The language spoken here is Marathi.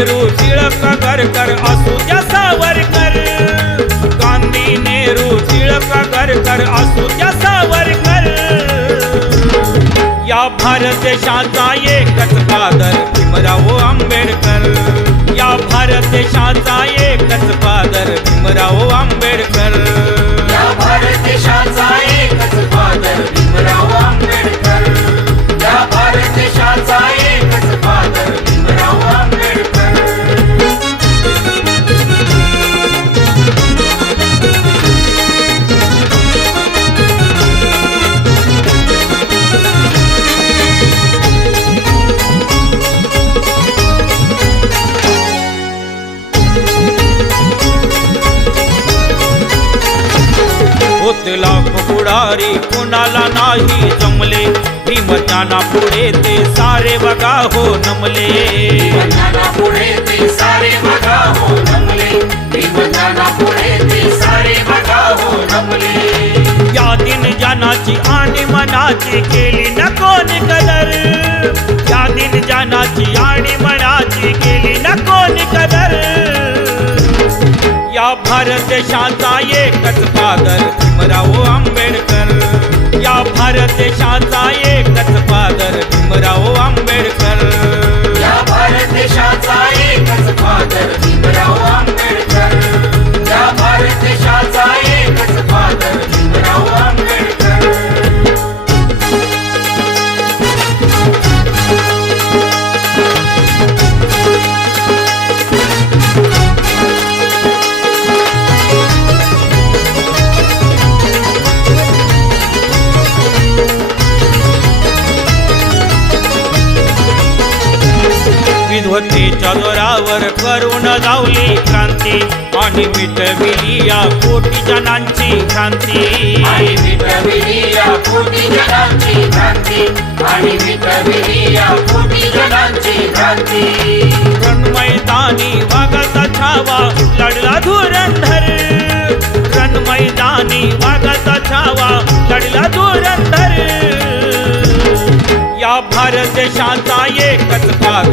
नेहरू टिळक आगरकर असू द्या सावरकर, गांधी नेहरू टिळक आगरकर असू द्या सावरकर, या भारत देशाचा एकच फादर भीमराव आंबेडकर, या भारत देशाचा एकच फादर भीमराव आंबेडकर, या भारत देशाचा एकच फादर भीमराव आंबेडकर, या भारत देशाचा एकच फादर भीमराव आंबेडकर. होते लाख पुढारी कोणाला नाही जमले, भीमज्ञाना पुढे ते सारे बघा हो नमले, भीमज्ञाना पुढे ते सारे बघा हो नमले, भीमज्ञाना पुढे ते सारे बघा हो नमले. या दिन जानाची आणि मनाची केली न कोण कदर, या दिन जानाची आणि मनाची केली न कोण कदर, या भारत देशाचा एकच फादर भीमराव आंबेडकर, या भारत देशाचा एकच फादर भीमराव आंबेडकर, या भारत देशाचा एकच फादर भीमराव आंबेडकर, या भारत देशाचा एकच फादर भीमराव आंबेडकर. विधवतेच्या जोरावर करून धावली क्रांती, आणि मिटविली या कोटी जणांची क्रांती, आणि मिटविली या कोटी जणांची क्रांती, आणि मिटविली या कोटी जणांची क्रांती. रणमैदानी वाघाचा छावा लढला धुरंधर, रणमैदानी वाघाचा छावा लढला धुरंधर, या भारत देशाचा एकच फादर